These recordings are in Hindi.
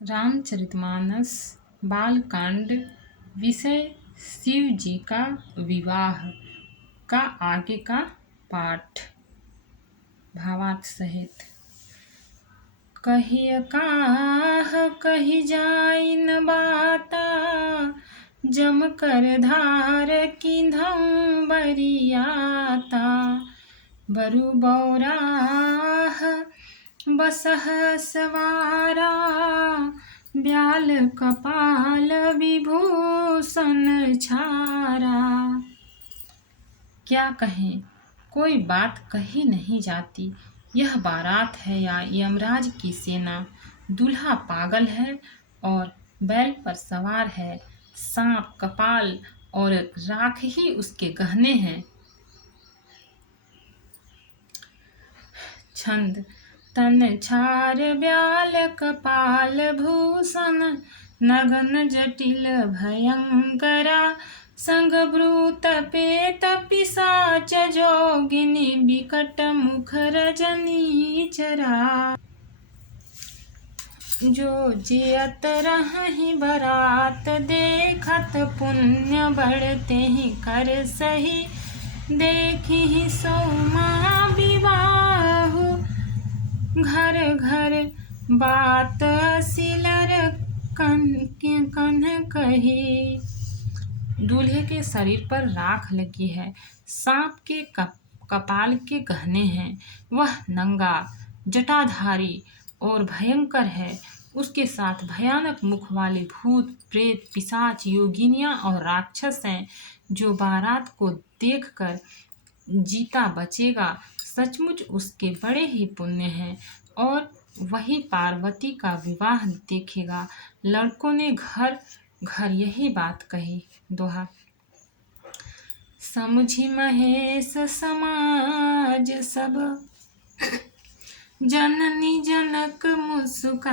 रामचरितमानस बालकांड। विषय शिव जी का विवाह का आगे का पाठ भावार्थ सहित। कहिय काह कही जाई न बाता, जम कर धार किन्हम बरियाता। बरु बौराह बसह सवारा, ब्याल कपाल विभूषण छारा। क्या कहें, कोई बात कही नहीं जाती। यह बारात है या यमराज की सेना। दूल्हा पागल है और बैल पर सवार है। सांप कपाल और राख ही उसके गहने हैं। छंद। तन छार ब्याल कपाल भूषण, नगन जटिल भयंकरा। संग ब्रूत पेत पिशाच जोगिनी, बिकट मुख रजनी चरा। जो जियत रहि बरात देखत, पुण्य बढ़ते ही कर सही। देखी सौमा विवाहु, घर घर बात सिलर कन कही। दूल्हे के शरीर पर राख लगी है, सांप के कपाल के गहने हैं। वह नंगा जटाधारी और भयंकर है। उसके साथ भयानक मुख वाले भूत प्रेत पिशाच योगिनियां और राक्षस हैं। जो बारात को देखकर जीता बचेगा, सचमुच उसके बड़े ही पुण्य हैं। और वही पार्वती का विवाह देखेगा। लड़कों ने घर घर यही बात कही। दोहा। समझी महेश समाज सब, जननी जनक मुस्काही।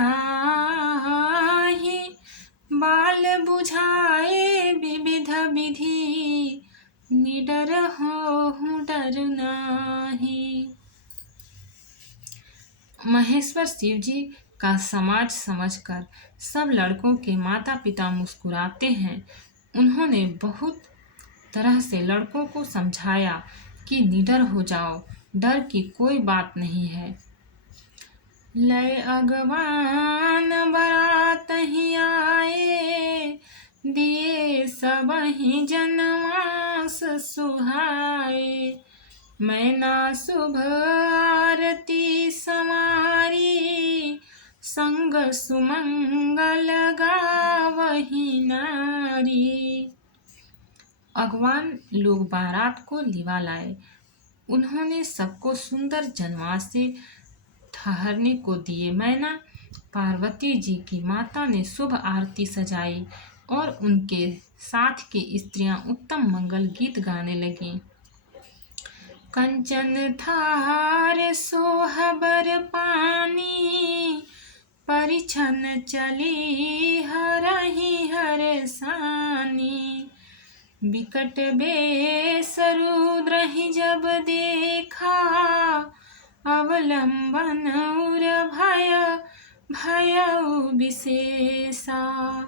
बाल बुझाए विविध विधि, निडर होहु डर नाही। महेश्वर शिव जी का समाज समझकर सब लड़कों के माता पिता मुस्कुराते हैं। उन्होंने बहुत तरह से लड़कों को समझाया कि निडर हो जाओ, डर की कोई बात नहीं है। लय अगवान बारात ही आए, दिए सबहि जनवास सुहाए। मैना शुभ आरती समारी, संग सुमंगल गावही नारी। अगवान लोग बारात को लिवा लाए। उन्होंने सबको सुंदर जनवास से ठहरने को दिए। मैना पार्वती जी की माता ने शुभ आरती सजाई और उनके साथ की स्त्रियां उत्तम मंगल गीत गाने लगीं। कंचन थार सोहबर पानी, परिछन चली हरहि हरसानी। बिकट बेस रुद्रहि जब देखा, अवलंबन उर भयउ विशेषा।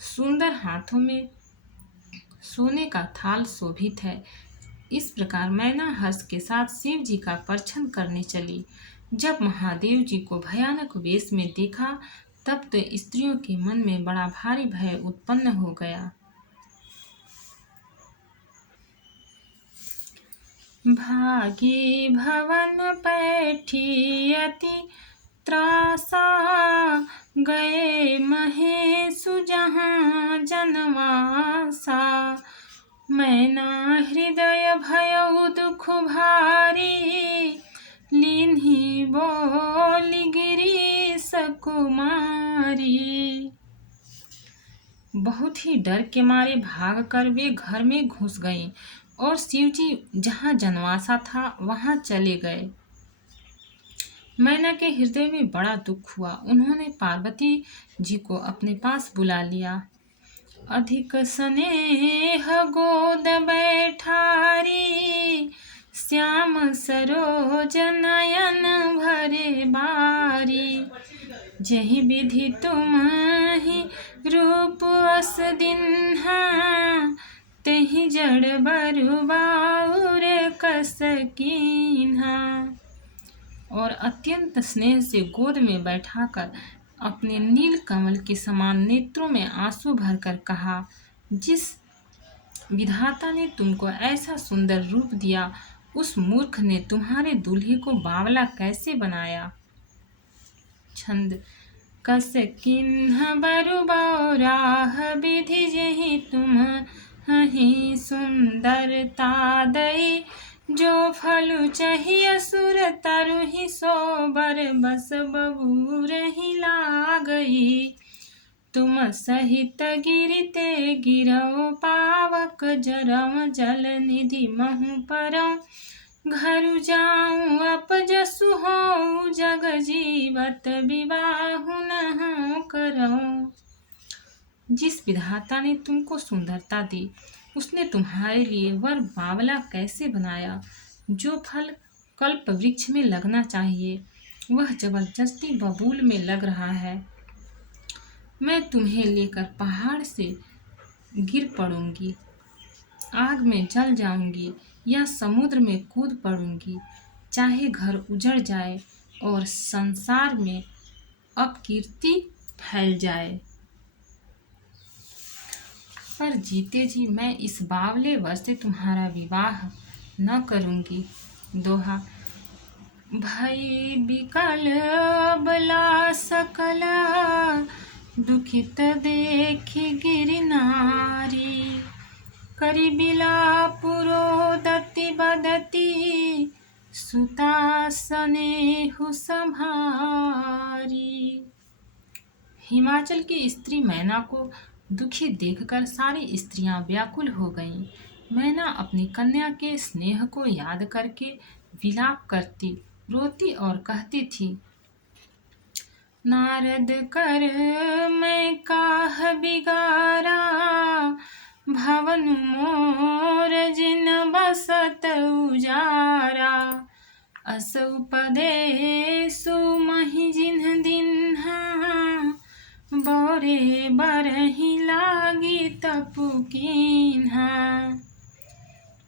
सुंदर हाथों में सोने का थाल शोभित है। इस प्रकार मैना हर्ष के साथ शिव जी का परछन करने चली। जब महादेव जी को भयानक वेश में देखा, तब तो स्त्रियों के मन में बड़ा भारी भय उत्पन्न हो गया। भागी भवन पैठी अति त्रासा, गए महेशु जहाँ जनवासा। मैना हृदय भयउ दुख भारी, लीन्ही बोली गिरीश कुमारी। बहुत ही डर के मारे भागकर वे घर में घुस गईं और शिवजी जहाँ जनवासा था वहाँ चले गए। मैना के हृदय में बड़ा दुख हुआ। उन्होंने पार्वती जी को अपने पास बुला लिया। अधिक स्नेह गोद बैठारी, श्याम सरोज नयन भरे बारी। जही विधि तुम्हि रूप अस दिन्हा, तेहि जड़ बरु बाउर कस कीन्हा। और अत्यंत स्नेह से गोद में बैठाकर अपने नील कमल के समान नेत्रों में आंसू भरकर कहा, जिस विधाता ने तुमको ऐसा सुंदर रूप दिया, उस मूर्ख ने तुम्हारे दूल्हे को बावला कैसे बनाया। छंद। कस किन्ह बरु बाराह विधि जहि तुम हहि सुंदरता दई, जो फलु चहि असुर तरुहि सो बर बस बबूर ही लागई। तुम सहित गिरते गिरौ पावक जरम जल निधि महु परौ, घरु जाऊं अपजसु हो जग जीवत विवाहु न करौ। जिस विधाता ने तुमको सुंदरता दी, उसने तुम्हारे लिए वर बावला कैसे बनाया। जो फल कल्प वृक्ष में लगना चाहिए, वह जबरदस्ती बबूल में लग रहा है। मैं तुम्हें लेकर पहाड़ से गिर पड़ूंगी, आग में जल जाऊंगी या समुद्र में कूद पड़ूंगी, चाहे घर उजड़ जाए और संसार में अपकीर्ति फैल जाए, पर जीते जी मैं इस बावले वर से तुम्हारा विवाह न करूंगी। दोहा। भई बिकल बला सकला, दुखित देखि गिरि नारी, करि बिलापुरोदति बदति, सुता स्नेहु संभारी। हिमाचल की स्त्री मैना को दुखी देखकर सारी स्त्रियां व्याकुल हो गईं। मैना अपनी कन्या के स्नेह को याद करके विलाप करती, रोती और कहती थी, नारद कर मैं काह बिगारा, भवन मोर जिन बसत उजारा, अस उपदेशु महि जिन्ह दिन्हा, बौरे बरहि लागी तपु कीन्हा।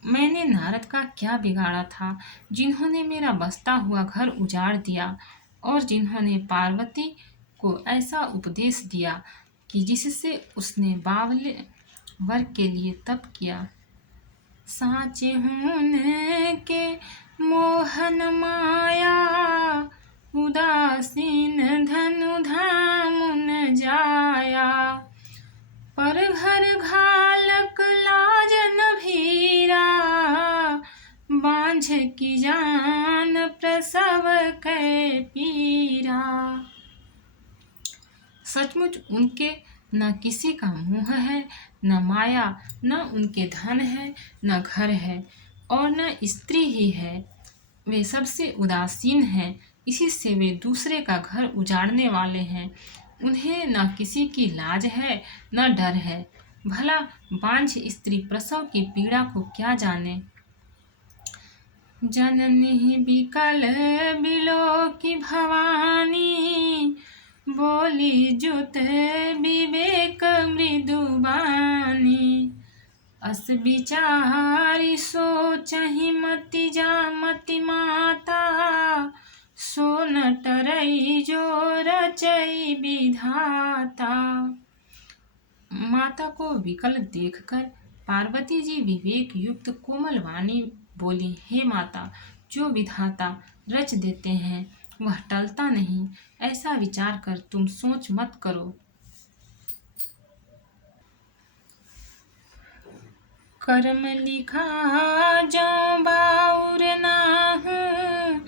मैंने नारद का क्या बिगाड़ा था, जिन्होंने मेरा बसता हुआ घर उजाड़ दिया और जिन्होंने पार्वती को ऐसा उपदेश दिया कि जिससे उसने बावले वर के लिए तप किया। साचे हून के मोहन माया, उदासीन धनु धामुन जाया, पर घर घालक लाजन भीरा, बांझ की जान प्रसव कै पीरा। सचमुच उनके न किसी का मुँह है, न माया, न उनके धन है, न घर है और न स्त्री ही है। वे सबसे उदासीन हैं, इसी से वे दूसरे का घर उजाड़ने वाले हैं। उन्हें न किसी की लाज है, न डर है। भला बांझ स्त्री प्रसव की पीड़ा को क्या जाने। जननी बिकल बिलो की भवानी, बोली जुत विवेक मृदुबानी, अस विचारी सोचहि मति जामति माता, सो न टरई जो रचई विधाता। माता को विकल देखकर पार्वती जी विवेक युक्त कोमल वाणी बोली, हे माता, जो विधाता रच देते हैं वह टलता नहीं, ऐसा विचार कर तुम सोच मत करो। कर्म लिखा जो बाउर नाहू,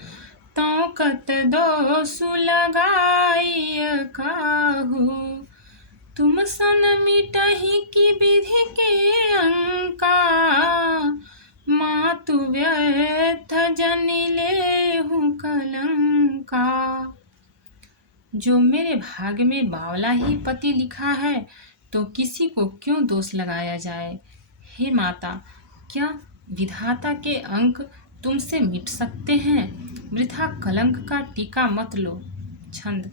तो कत दोषु लगाई काहू, तुम सन मिटहि की विधि के अंका, मातु व्यर्थ जनि लेहु कलंका। जो मेरे भाग्य में बावला ही पति लिखा है, तो किसी को क्यों दोष लगाया जाए। हे माता, क्या विधाता के अंक तुमसे मिट सकते हैं। वृथा कलंक का टीका मत लो। छंद।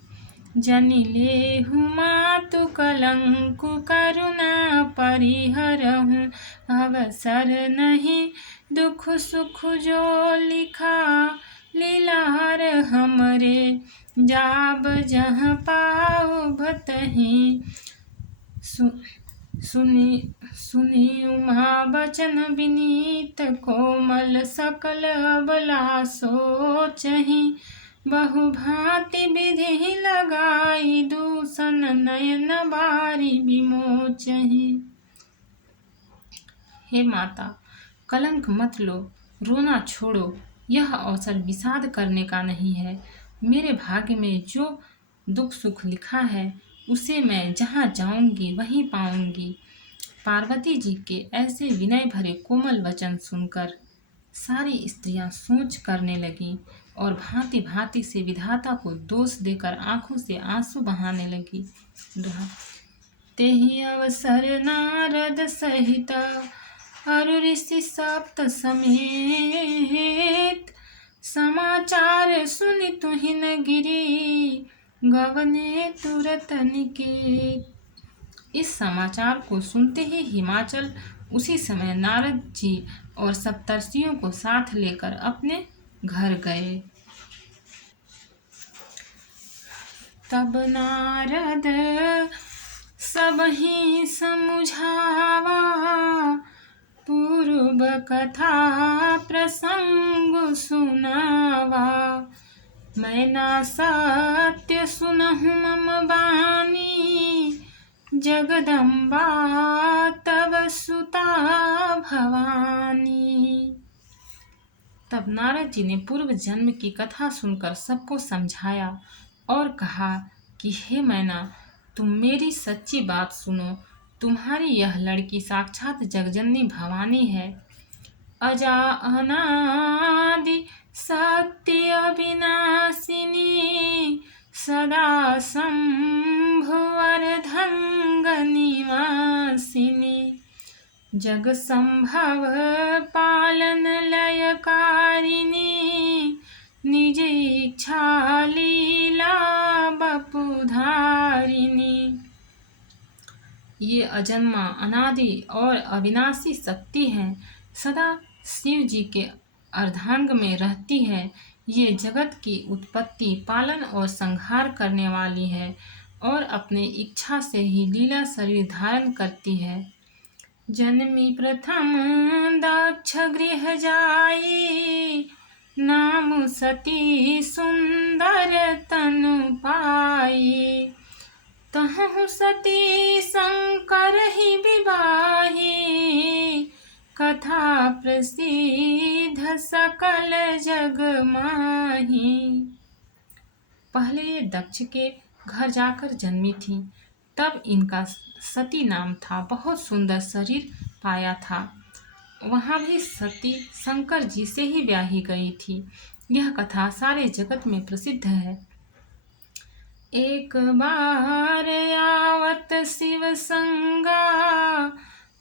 जनि लेहु मातु कलंकु करुणा परिहरहु। अवसर नहीं दुख सुख जो लिखा लीलार हमरे। जाब जहाँ पाऊ भतहि सुनी उमा बचन विनीत कोमल सकल अबला सोचहि। बहु भांति विधि लगाई दूषण नयन बारी विमोचहि। हे माता, कलंक मत लो, रोना छोड़ो। यह अवसर विषाद करने का नहीं है। मेरे भाग्य में जो दुख सुख लिखा है उसे मैं जहाँ जाऊंगी वहीं पाऊंगी। पार्वती जी के ऐसे विनय भरे कोमल वचन सुनकर सारी स्त्रियां सोच करने लगीं और भांति भांति से विधाता को दोष देकर आंखों से आंसू बहाने लगी। तेहि अवसर नारद सहित अरु ऋषि सप्त समेत। समाचार सुनि तुहिन गिरी गवने तुरत निकेत। इस समाचार को सुनते ही हिमाचल उसी समय नारद जी और सप्तर्षियों को साथ लेकर अपने घर गए। तब नारद सबहि समुझावा पूर्व कथा प्रसंग सुनावा। मैना सत्य सुनहु मम बानी जगदम्बा तब सुता भवानी। तब नारद जी ने पूर्व जन्म की कथा सुनकर सबको समझाया और कहा कि हे मैना, तुम मेरी सच्ची बात सुनो। तुम्हारी यह लड़की साक्षात जगजननी भवानी है। अजा अनादि सत्य अविनाशिनी सदा शंभु अर्धंग निवासिनी। जग संभव पालन लयकारिणी निज इच्छा लीला बपुधारिणी। ये अजन्मा अनादि और अविनाशी शक्ति है, सदा शिव जी के अर्धांग में रहती है। ये जगत की उत्पत्ति, पालन और संहार करने वाली है और अपने इच्छा से ही लीला शरीर धारण करती है। जन्मी प्रथम दक्ष गृह जाई नाम सती सुंदर तनु पाई। तहु सती शंकर ही विवाही कथा प्रसिद्ध सकल जग माही। पहले ये दक्ष के घर जाकर जन्मी थी, तब इनका सती नाम था। बहुत सुंदर शरीर पाया था। वहाँ भी सती शंकर जी से ही ब्याही गई थी। यह कथा सारे जगत में प्रसिद्ध है। एक बार आवत शिव संगा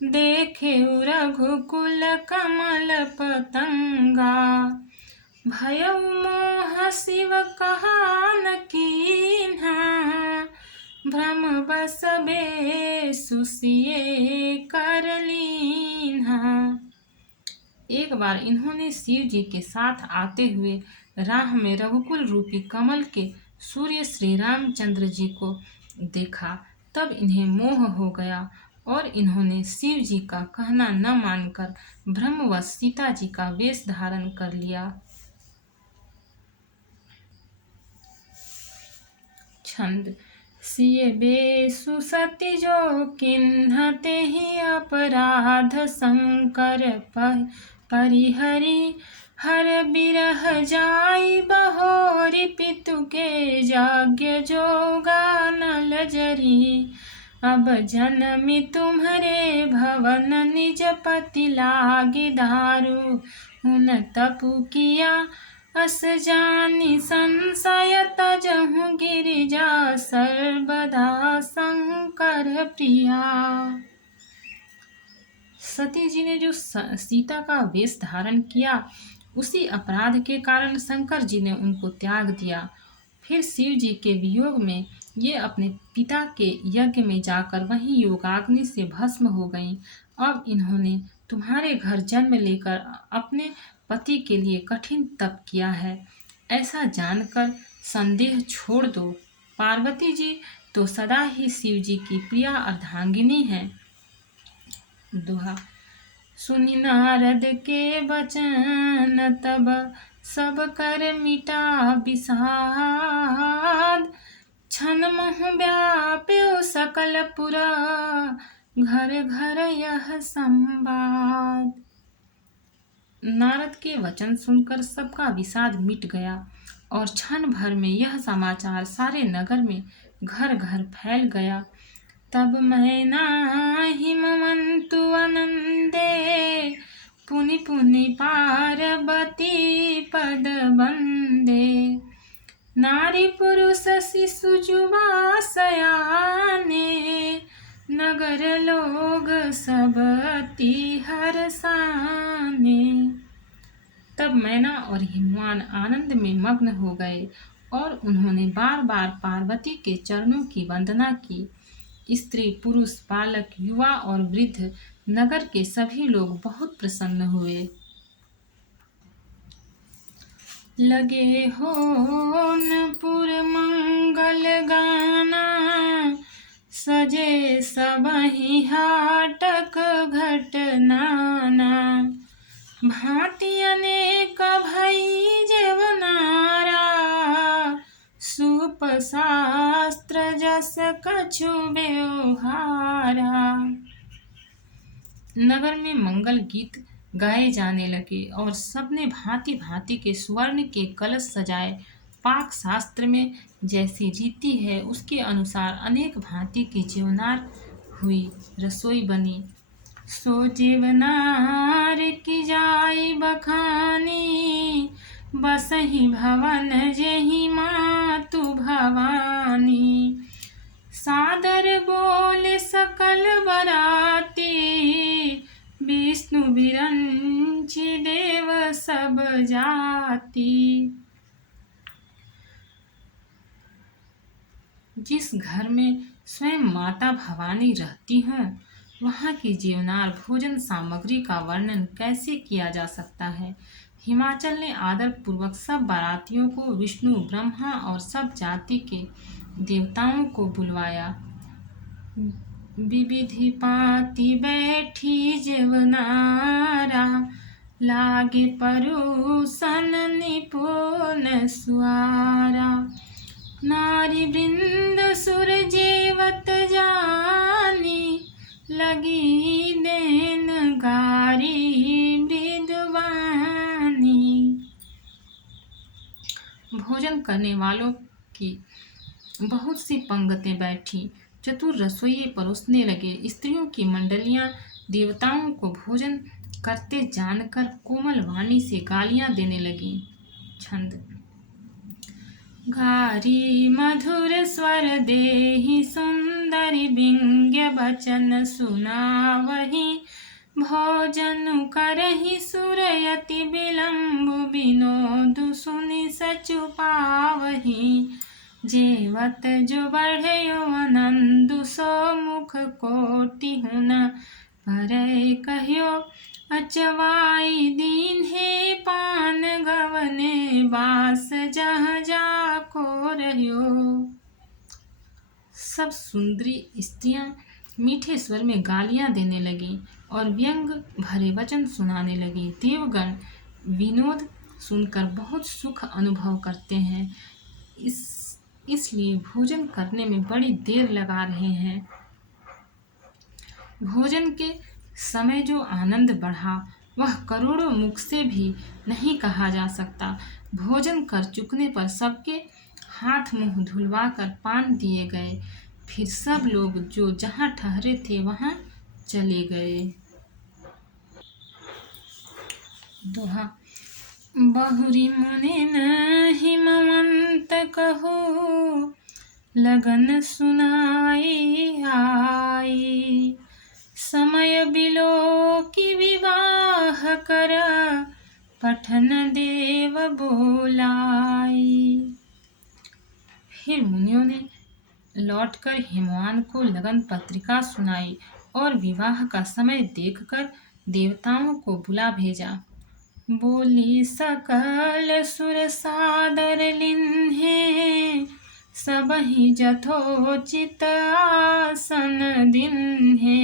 देखे रघुकुल कमल पतंगा। भयउ मोह शिव कहा न कीन्हा भ्रम बस बेसु सिए कर लीन्हा। एक बार इन्होंने शिव जी के साथ आते हुए राह में रघुकुल रूपी कमल के सूर्य श्री रामचंद्र जी को देखा। तब इन्हें मोह हो गया और इन्होंने शिव जी का कहना न मानकर ब्रह्मवश सीता जी का वेश धारण कर लिया। छंद। सिय बेसु सती जो किन्हते ही अपराध शंकर परिहरी। हर बिरह जाई बहोरी पितु के जाग्य जोगा नल जरी। अब जन्मी तुम्हरे भवन निज पति लागी दारू। उन तपु किया अस जानी संशय तजहु गिरिजा सर्वदा शंकर प्रिया। सती जी ने जो सीता का वेश धारण किया, उसी अपराध के कारण शंकर जी ने उनको त्याग दिया। फिर शिव जी के वियोग में ये अपने पिता के यज्ञ में जाकर वहीं योगाग्नि से भस्म हो गईं। अब इन्होंने तुम्हारे घर जन्म लेकर अपने पति के लिए कठिन तप किया है, ऐसा जानकर संदेह छोड़ दो। पार्वती जी तो सदा ही शिव जी की प्रिया अर्धांगिनी हैं। दोहा। सुनि नारद के बचन तब सब कर मिटा विषाद, क्षण मोह व्याप्यो सकल पुरा, घर घर यह संवाद। नारद के वचन सुनकर सबका विषाद मिट गया और क्षण भर में यह समाचार सारे नगर में घर घर फैल गया। तब मैना हिमवंतु आनंदे, पुनि पुनि पार्वती पद बंदे, नारी पुरुष शिशु जुवा सयाने, नगर लोग सब अति हर्षाने। तब मैना और हिमवान आनंद में मग्न हो गए और उन्होंने बार बार पार्वती के चरणों की वंदना की। स्त्री पुरुष बालक युवा और वृद्ध नगर के सभी लोग बहुत प्रसन्न हुए। लगे होनपुर मंगल गाना, सजे सबहि हाटक घट नाना, भांति अनेक भई जेवनारा, सूप शास्त्र जस कछु व्यवहारा। नगर में मंगल गीत गाए जाने लगे और सबने भांति भांति के स्वर्ण के कलश सजाए। पाक शास्त्र में जैसी रीति है उसके अनुसार अनेक भांति की जेवनार हुई, रसोई बनी। सो जेवनार की जाई बखानी, बसहि भवन जेहि मातु भवानी, सादर बोल सकल बराती, विष्णु बिरंची देव सब जाति। जिस घर में स्वयं माता भवानी रहती हों वहाँ की जीवनार भोजन सामग्री का वर्णन कैसे किया जा सकता है। हिमाचल ने आदर पूर्वक सब बारातियों को, विष्णु ब्रह्मा और सब जाति के देवताओं को बुलवाया। विविधि पाति बैठी जेवनारा, लागे परुसन निपुण सुआरा, नारी वृंद सुर जेवत जानी, लगी देन गारी मृदुवानी। भोजन करने वालों की बहुत सी पंगतें बैठी, चतुर रसोइये परोसने लगे। स्त्रियों की मंडलियां देवताओं को भोजन करते जानकर कोमल वाणी से गालियां देने लगी। छंद। गारी मधुर स्वर देहि सुंदरी, व्यंग्य वचन सुनावहि, भोजन करहि सुरयति विलंब, विनोद सुनि सचु पावहि, जेवत जो बढ़यो आनंदु, सो मुख कोटि हुन परय कह्यो, अचवाई दीन हे पान गवने, बास जहाँ जाको रह्यो। सब सुंदरी स्त्रियां मीठे स्वर में गालियां देने लगी और व्यंग भरे वचन सुनाने लगी। देवगण विनोद सुनकर बहुत सुख अनुभव करते हैं, इसलिए भोजन करने में बड़ी देर लगा रहे हैं। भोजन के समय जो आनंद बढ़ा वह करोड़ों मुख से भी नहीं कहा जा सकता। भोजन कर चुकने पर सबके हाथ मुंह धुलवाकर पान दिए गए। फिर सब लोग जो जहाँ ठहरे थे वहाँ चले गए। दोहा। बहुरी मुनिन हिमवंत कहू, लगन सुनाई आई, समय बिलो की विवाह कर, पठन देव बोलाई। फिर मुनियों ने लौटकर हिमवान को लगन पत्रिका सुनाई और विवाह का समय देखकर देवताओं को बुला भेजा। बोली सकल सुर सादर लिन्हे, सबहि जथोचित आसन दिन्हे।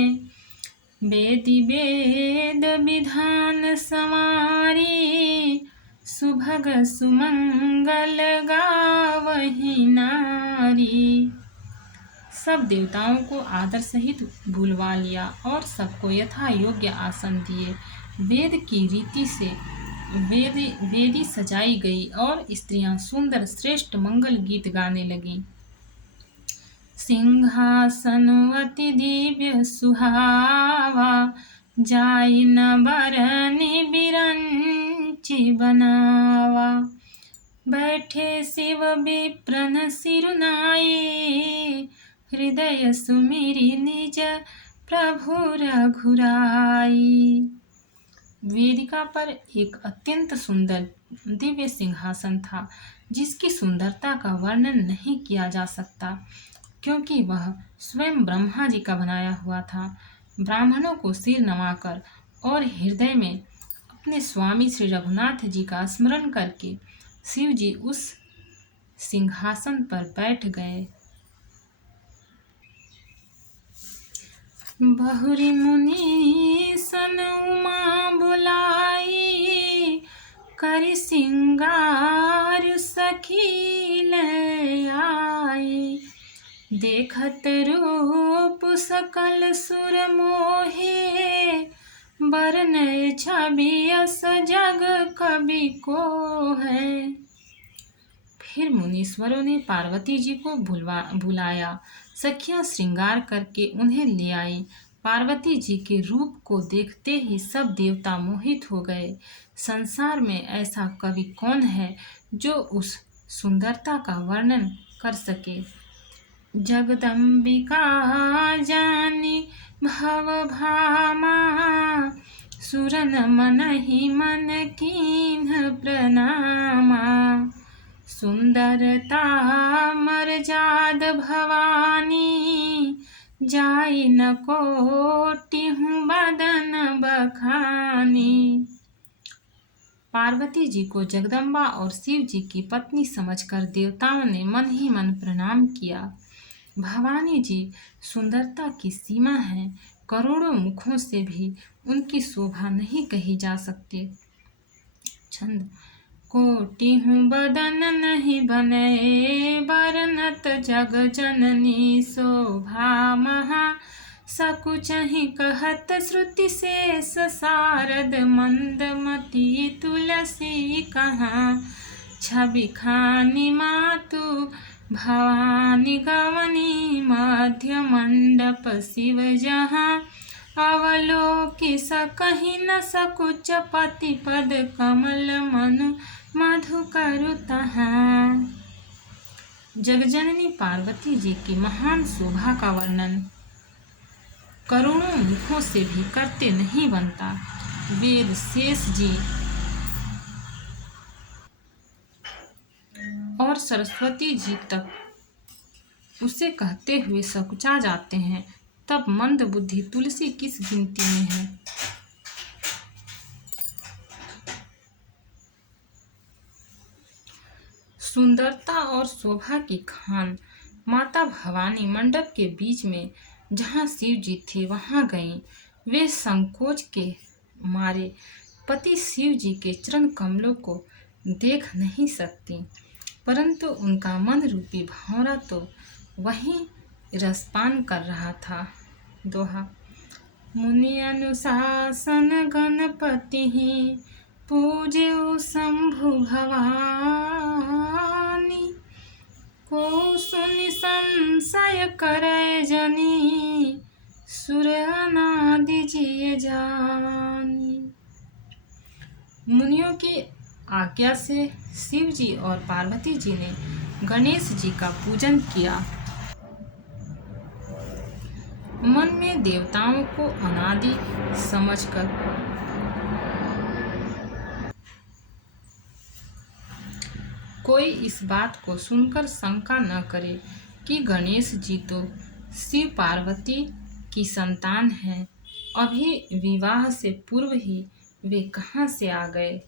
वेदी वेद विधान समारी, सुभग सुमंगल गावहि नारी। सब देवताओं को आदर सहित बुलवा लिया और सबको यथा योग्य आसन दिए। वेद की रीति से वेदी सजाई गई और स्त्रियां सुंदर श्रेष्ठ मंगल गीत गाने लगीं। सिंहासन अति दिव्य सुहावा, जाई न बरनि बिरंची बनावा। बैठे शिव विप्रन सिरुनाई, हृदय सुमिरि निज प्रभु रघुराई। वेदिका पर एक अत्यंत सुंदर दिव्य सिंहासन था, जिसकी सुंदरता का वर्णन नहीं किया जा सकता, क्योंकि वह स्वयं ब्रह्मा जी का बनाया हुआ था। ब्राह्मणों को सिर नवाकर और हृदय में अपने स्वामी श्री रघुनाथ जी का स्मरण करके शिव जी उस सिंहासन पर बैठ गए। बहुरी मुनि सन उमा बुलाई, करि सिंगार सखी ले आई। देखत रूप सकल सुर मोहे, बरनय छवि अस जग कवि को है। फिर मुनीश्वरों ने पार्वती जी को बुलाया। सखियां श्रृंगार करके उन्हें ले आई। पार्वती जी के रूप को देखते ही सब देवता मोहित हो गए। संसार में ऐसा कवि कौन है जो उस सुंदरता का वर्णन कर सके। जगदम्बिका जानी भव भामा, सुरन मनहि मन कीन्ह प्रणामा। सुंदरता मर्याद भवानी, जाई न कोटिहु बदन बखानी। पार्वती जी को जगदम्बा और शिव जी की पत्नी समझकर देवताओं ने मन ही मन प्रणाम किया। भवानी जी सुंदरता की सीमा है, करोड़ों मुखों से भी उनकी शोभा नहीं कही जा सकती। छंद। कोटिहु बदन नहीं बने, बरनत जग जननी शोभा महा। सकुचहि कहत श्रुति शेष सारद, मंदमती तुलसी कहाँ। छवि खानी मातु भवानी गवनी, मध्य मंडप शिव जहाँ। अवलोकि सकहि न सकुच, पति पद कमल मनु मधुकर तहाँ। जगजननी पार्वती जी की महान शोभा का वर्णन करोड़ों मुखों से भी करते नहीं बनता। वेद शेष जी और सरस्वती जी तक उसे कहते हुए सकुचा जाते हैं, तब मंद बुद्धि तुलसी किस गिनती में है। सुंदरता और शोभा की खान माता भवानी मंडप के बीच में जहाँ शिव जी थे वहाँ गईं। वे संकोच के मारे पति शिव जी के चरण कमलों को देख नहीं सकती, परंतु उनका मन रूपी भंवरा तो वहीं रसपान कर रहा था। दोहा। मुनि अनुशासन गणपति पूज्यु शंभु भवानी, को सुनि संशय करे जनी, सुर अनादि जिय जानी। मुनियों की आज्ञा से शिव जी और पार्वती जी ने गणेश जी का पूजन किया। मन में देवताओं को अनादि समझकर कोई इस बात को सुनकर शंका न करे कि गणेश जी तो शिव पार्वती की संतान हैं, अभी विवाह से पूर्व ही वे कहाँ से आ गए।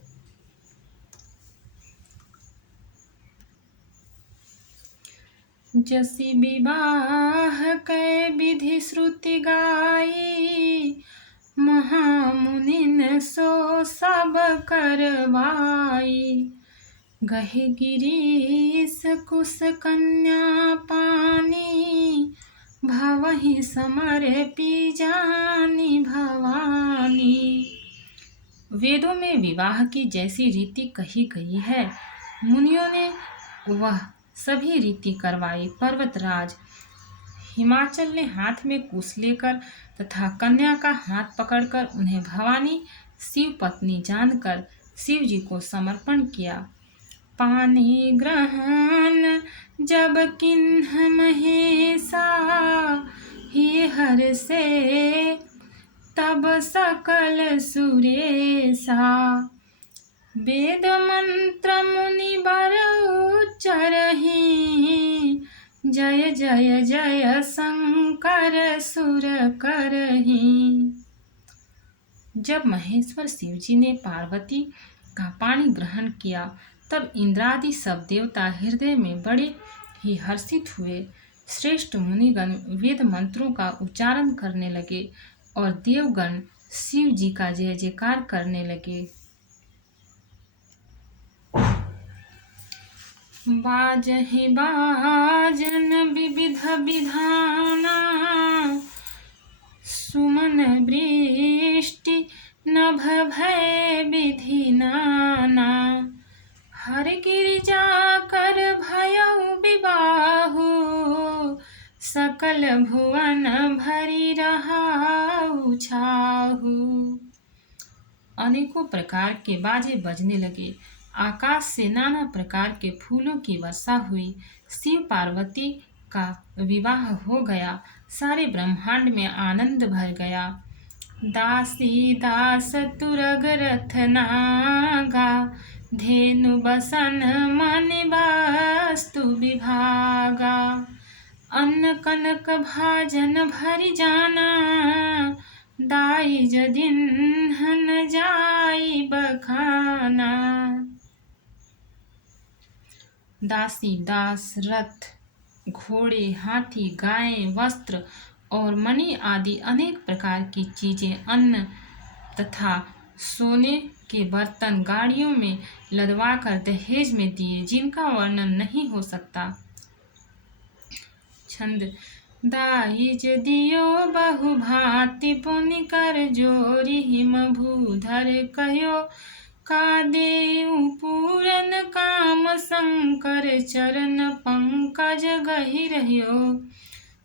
जसी विवाह कै विधि श्रुति गाई, महामुनिन सो सब करवाई। गहे गिरीश कुश कन्या पानी, भवहि समर्पी जानी भवानी। वेदों में विवाह की जैसी रीति कही गई है, मुनियों ने वह सभी रीति करवाई। पर्वतराज हिमाचल ने हाथ में कुश लेकर तथा कन्या का हाथ पकड़कर उन्हें भवानी शिव पत्नी जानकर शिव जी को समर्पण किया। पानी ग्रहण जब किन्ह महेशा, ही हर से तब सकल सुरेशा। वेद मंत्र मुनि बर उच्चरहि, जय जय जय शंकर सुर करहि। जब महेश्वर शिव जी ने पार्वती का पानी ग्रहण किया, तब इंद्रादि सब देवता हृदय में बड़े ही हर्षित हुए। श्रेष्ठ मुनिगण वेद मंत्रों का उच्चारण करने लगे और देवगण शिव जी का जय जयकार करने लगे। बाजहि बाजन विविध विधाना, सुमन वृष्टि नभ भय विधि नाना। हर गिरिजा कर भयउ विवाहु, सकल भुवन भरी रहाउ छाहु। अनेकों प्रकार के बाजे बजने लगे, आकाश से नाना प्रकार के फूलों की वर्षा हुई। शिव पार्वती का विवाह हो गया, सारे ब्रह्मांड में आनंद भर गया। दासी दास तुरग रथ नागा, धेनु बसन मणि वस्तु विभागा। अन्न कनक भाजन भरि जाना, दाई जदिन्हन जाई बखाना। दासी दास, रथ, घोड़े, हाथी, गायें, वस्त्र और मणि आदि अनेक प्रकार की चीजें, अन्न तथा सोने के बर्तन गाड़ियों में लदवाकर दहेज में दिए, जिनका वर्णन नहीं हो सकता। छंद। दाइज दियो बहु भांति पुनि कर जोरी, हिम भूधर कहो का देउ पूरन काम। शंकर चरण पंकज गहि रह्यो,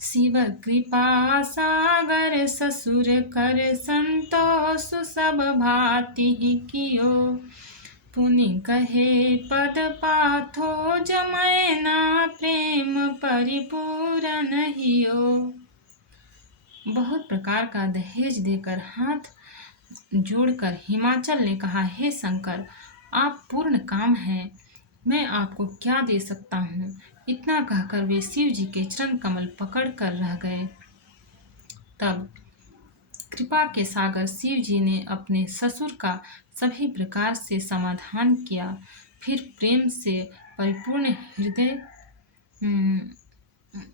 शिव कृपा सागर ससुर कर। संतोष सब भांति ही कियो, पुनि कहे पद पाथो जमैना। प्रेम परिपूरन हियो। बहुत प्रकार का दहेज देकर हाथ जोड़कर हिमाचल ने कहा, हे शंकर, आप पूर्ण काम हैं, मैं आपको क्या दे सकता हूँ। इतना कहकर वे शिव जी के चरण कमल पकड़ कर रह गए। तब कृपा के सागर शिव जी ने अपने ससुर का सभी प्रकार से समाधान किया। फिर प्रेम से परिपूर्ण हृदय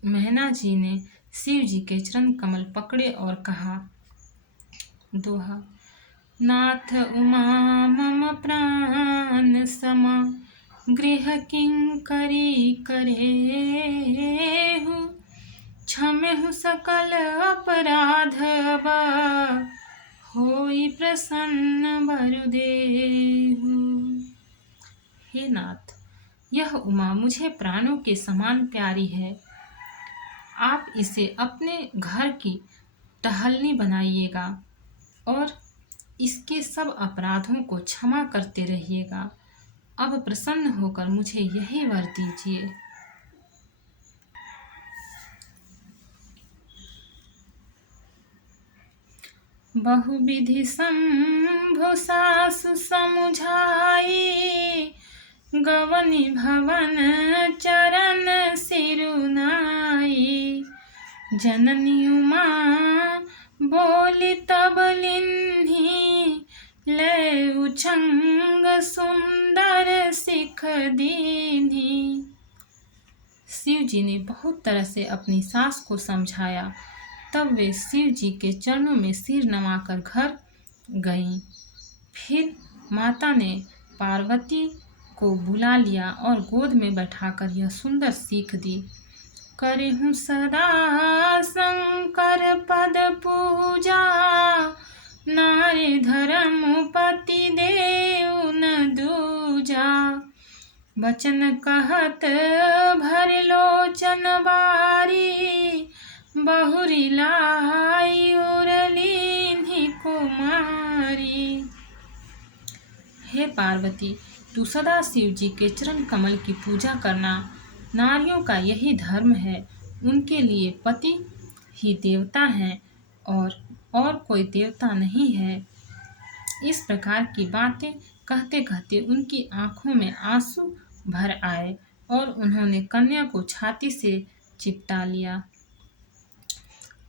महना जी ने शिव जी के चरण कमल पकड़े और कहा, दोहा। नाथ उमा मम प्राण सम, गृह किंकरी करेहु। क्षमेहु सकल अपराध, होई प्रसन्न वरुदेहु। हे नाथ, यह उमा मुझे प्राणों के समान प्यारी है। आप इसे अपने घर की टहलनी बनाइएगा और इसके सब अपराधों को क्षमा करते रहिएगा। अब प्रसन्न होकर मुझे यही वर दीजिए। बहुविधि शंभु सासु समुझाई, गवनी भवन चरण सिरुनाई। जननी उमा बोली तब लिन्ही, ले उछंग सुंदर सिख दीन्ही। शिव जी ने बहुत तरह से अपनी सास को समझाया, तब वे शिव जी के चरणों में सिर नवाकर घर गईं। फिर माता ने पार्वती को बुला लिया और गोद में बैठाकर यह सुंदर सीख दी। करहूँ सदा शंकर पद पूजा, नारी धर्म पति देव न दूजा। वचन कहत भर लोचन बारी, बहुरी लाई उरलीन्ही कुमारी। हे पार्वती, तू सदा शिव जी के चरण कमल की पूजा करना। नारियों का यही धर्म है, उनके लिए पति ही देवता हैं और कोई देवता नहीं है। इस प्रकार की बातें कहते कहते उनकी आंखों में आंसू भर आए और उन्होंने कन्या को छाती से चिपटा लिया।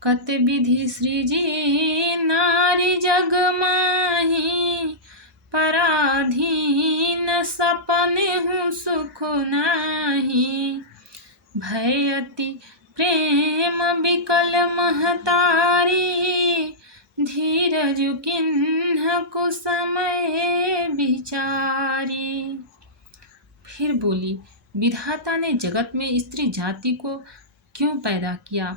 कत विधि सृजी नारी जग माही, पराधीन सपने हूँ सुख नाही। भय अति प्रेम विकल महतारी, धीरज किन्ह को समय विचारी। फिर बोली, विधाता ने जगत में स्त्री जाति को क्यों पैदा किया?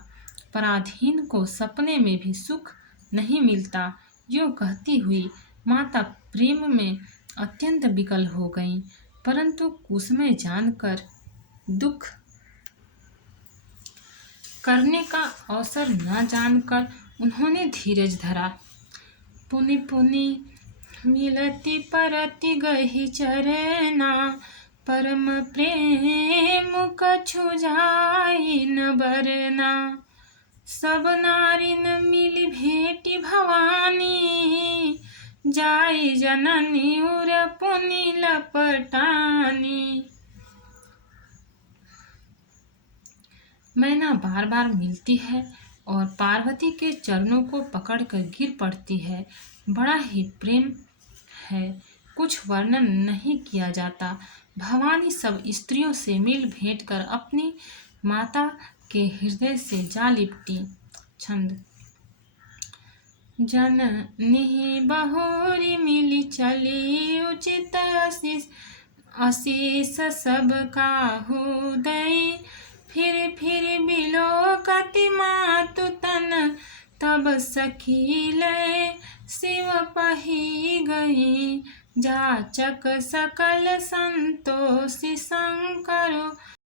पराधीन को सपने में भी सुख नहीं मिलता। यो कहती हुई माता प्रेम में अत्यंत विकल हो गईं, परंतु कुसमय जानकर दुख करने का अवसर न जानकर उन्होंने धीरज धरा। पुनि पुनि मिलती परति गही चरना, परम प्रेम कछु जाई न बरना। सब नारिन मिली भेटी भवानी, जाई जननी उर पुनि लपटानी। मैना बार बार मिलती है और पार्वती के चरणों को पकड़कर गिर पड़ती है। बड़ा ही प्रेम है, कुछ वर्णन नहीं किया जाता। भवानी सब स्त्रियों से मिल भेंट कर अपनी माता के हृदय से जा लिपटी। छंद। जननी बहुरी मिली चली, उचित आशीष सब काहू दई। फिर बिलोकति मातु तन, तब सखी लय शिव पही गई। जाचक सकल संतोषी शंकर,